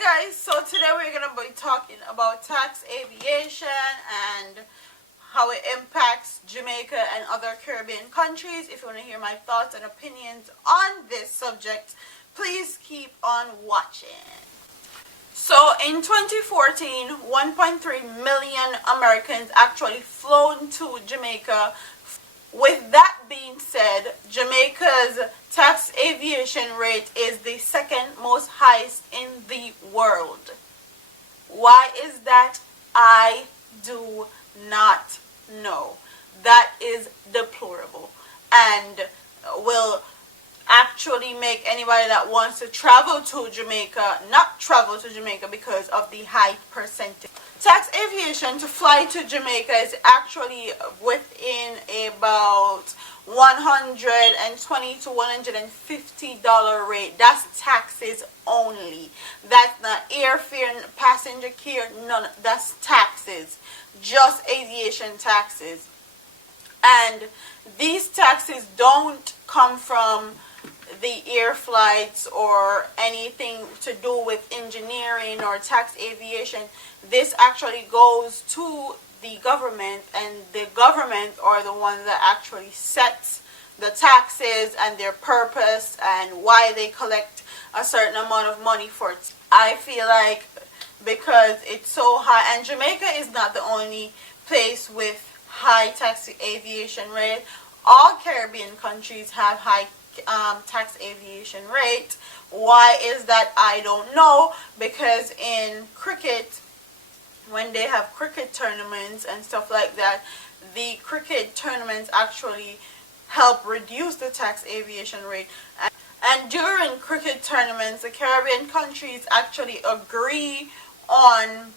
Hi guys, so today we're going to be talking about tax aviation and how it impacts Jamaica and other Caribbean countries. If you want to hear my thoughts and opinions on this subject, please keep on watching. So in 2014, 1.3 million Americans actually flown to Jamaica. With that being said, Jamaica's tax aviation rate is the second most highest in the world. Why is that? I do not know. That is deplorable and will actually make anybody that wants to travel to Jamaica not travel to Jamaica because of the high percentage. Tax aviation to fly to Jamaica is actually within about $120 to $150 rate. That's taxes only. That's not airfare, passenger care, none. That's taxes. Just aviation taxes. And these taxes don't come from the air flights or anything to do with engineering or tax aviation. This actually goes to the government, and the government are the ones that actually sets the taxes and their purpose and why they collect a certain amount of money for it. I feel like because it's so high, and Jamaica is not the only place with high tax aviation rate. All Caribbean countries have high tax aviation rate. Why is that? I don't know, because in cricket, when they have cricket tournaments and stuff like that, the cricket tournaments actually help reduce the tax aviation rate. And during cricket tournaments, the Caribbean countries actually agree on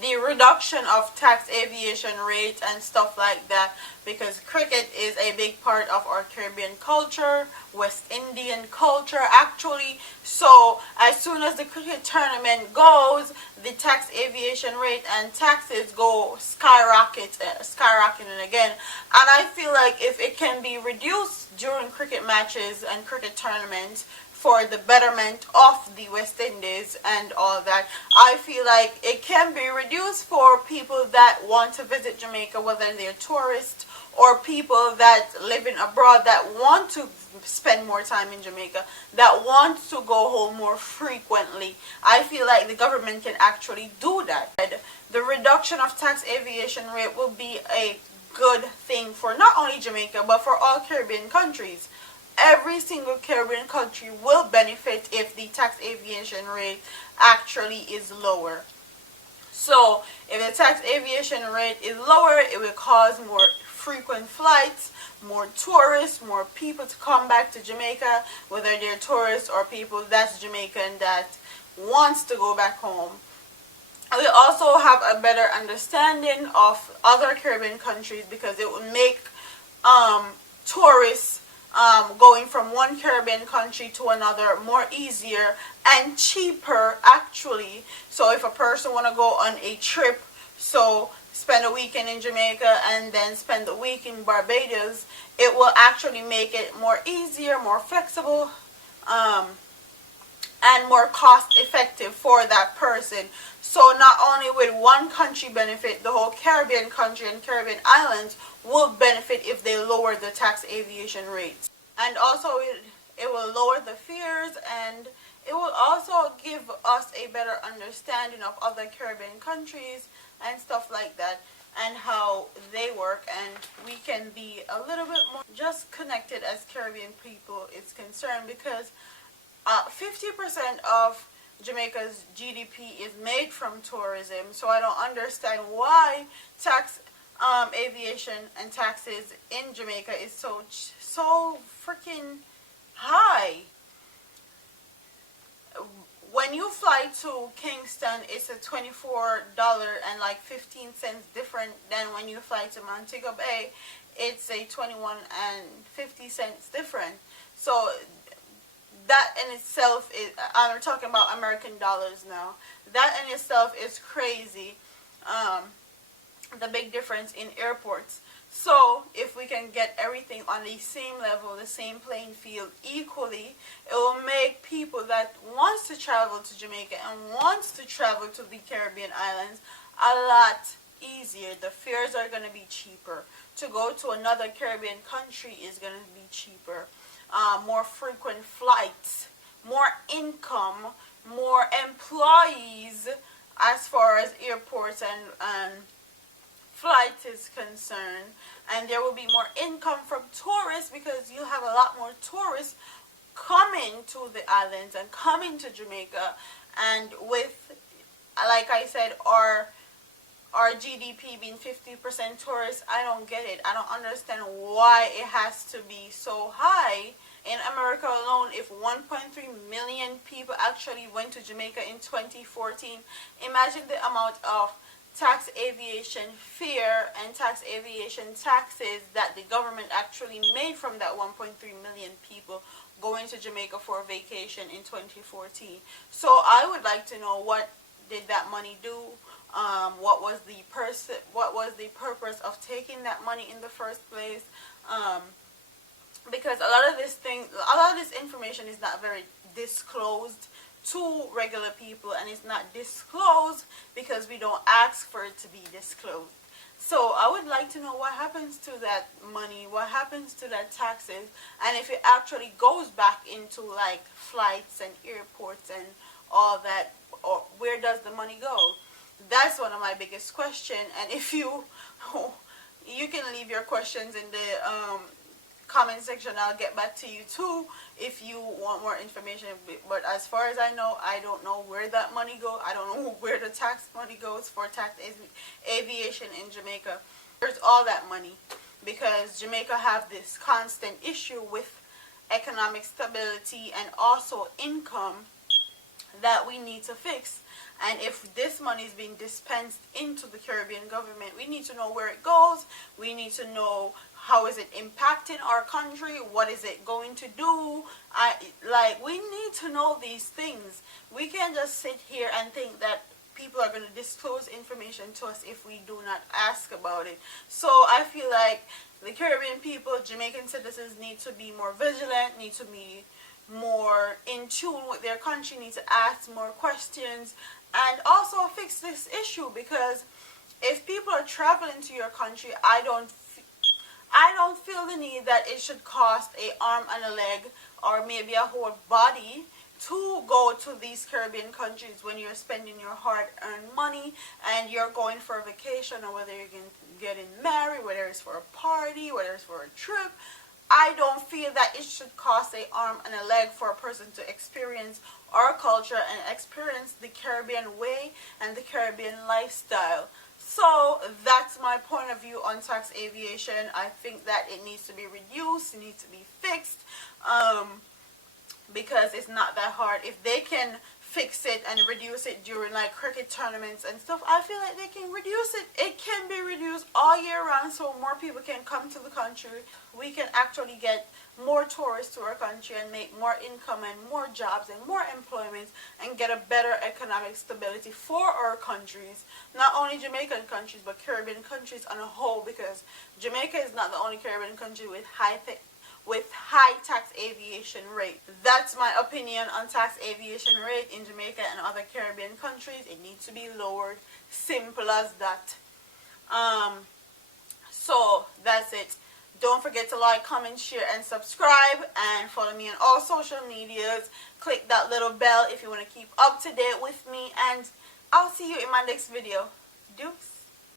the reduction of tax aviation rates and stuff like that, because cricket is a big part of our Caribbean culture, West Indian culture actually. So as soon as the cricket tournament goes, the tax aviation rate and taxes go skyrocketing again. And I feel like if it can be reduced during cricket matches and cricket tournaments for the betterment of the West Indies and all that, I feel like it can be reduced for people that want to visit Jamaica, whether they're tourists or people that living abroad that want to spend more time in Jamaica, that want to go home more frequently. I feel like the government can actually do that. The reduction of tax aviation rate will be a good thing for not only Jamaica but for all Caribbean countries. Every single Caribbean country will benefit if the tax aviation rate actually is lower. So if the tax aviation rate is lower, it will cause more frequent flights, more tourists, more people to come back to Jamaica, whether they're tourists or people that's Jamaican that wants to go back home. We also have a better understanding of other Caribbean countries, because it would make tourists going from one Caribbean country to another more easier and cheaper actually. So if a person want to go on a trip, so spend a weekend in Jamaica and then spend a week in Barbados, it will actually make it more easier, more flexible, and more cost effective for that person. So not only will one country benefit, the whole Caribbean country and Caribbean islands will benefit if they lower the tax aviation rates. And also it will lower the fears, and it will also give us a better understanding of other Caribbean countries and stuff like that, and how they work, and we can be a little bit more just connected as Caribbean people is concerned, because 50% of Jamaica's GDP is made from tourism. So I don't understand why tax aviation and taxes in Jamaica is so freaking high. When you fly to Kingston, it's a $24.15 different than when you fly to Montego Bay. It's a $21.50 different. So that in itself is, I'm talking about American dollars now, that in itself is crazy. The big difference in airports. So if we can get everything on the same level, the same playing field equally, it will make people that wants to travel to Jamaica and wants to travel to the Caribbean islands a lot easier. The fares are going to be cheaper. To go to another Caribbean country is going to be cheaper. More frequent flights, more income, more employees as far as airports and flight is concerned, and there will be more income from tourists because you have a lot more tourists coming to the islands and coming to Jamaica. And with, like I said, our GDP being 50% tourists, I don't get it. I don't understand why it has to be so high. In America alone, if 1.3 million people actually went to Jamaica in 2014, imagine the amount of tax aviation fare and tax aviation taxes that the government actually made from that 1.3 million people going to Jamaica for a vacation in 2014. So I would like to know, what did that money do? What was the purpose of taking that money in the first place? Because a lot of this information is not very disclosed to regular people, and it's not disclosed because we don't ask for it to be disclosed. So I would like to know what happens to that money, what happens to that taxes, and if it actually goes back into like flights and airports and all that, or where does the money go? That's one of my biggest questions. And if you can leave your questions in the comment section. I'll get back to you too if you want more information. But as far as I know, I don't know where that money goes. I don't know where the tax money goes for tax aviation in Jamaica. There's all that money because Jamaica have this constant issue with economic stability and also income that we need to fix. And if this money is being dispensed into the Caribbean government, we need to know where it goes. We need to know how is it impacting our country. What is it going to do? We need to know these things. We can't just sit here and think that people are going to disclose information to us if we do not ask about it. So I feel like the Caribbean people, Jamaican citizens, need to be more vigilant, need to be more in tune with their country, need to ask more questions, and also fix this issue. Because if people are traveling to your country, I don't feel the need that it should cost an arm and a leg or maybe a whole body to go to these Caribbean countries when you're spending your hard-earned money and you're going for a vacation, or whether you're getting married, whether it's for a party, whether it's for a trip. I don't feel that it should cost an arm and a leg for a person to experience our culture and experience the Caribbean way and the Caribbean lifestyle. So that's my point of view on tax aviation. I think that it needs to be reduced, it needs to be fixed, because it's not that hard. If they can fix it and reduce it during like cricket tournaments and stuff, I feel like they can reduce it. It can be reduced all year round so more people can come to the country. We can actually get more tourists to our country and make more income and more jobs and more employment and get a better economic stability for our countries. Not only Jamaican countries, but Caribbean countries on a whole, because Jamaica is not the only Caribbean country with high tax aviation rate. That's my opinion on tax aviation rate in Jamaica and other Caribbean countries. It needs to be lowered. Simple as that. So that's it. Don't forget to like, comment, share, and subscribe, and follow me on all social medias. Click that little bell if you want to keep up to date with me, and I'll see you in my next video. Deuce.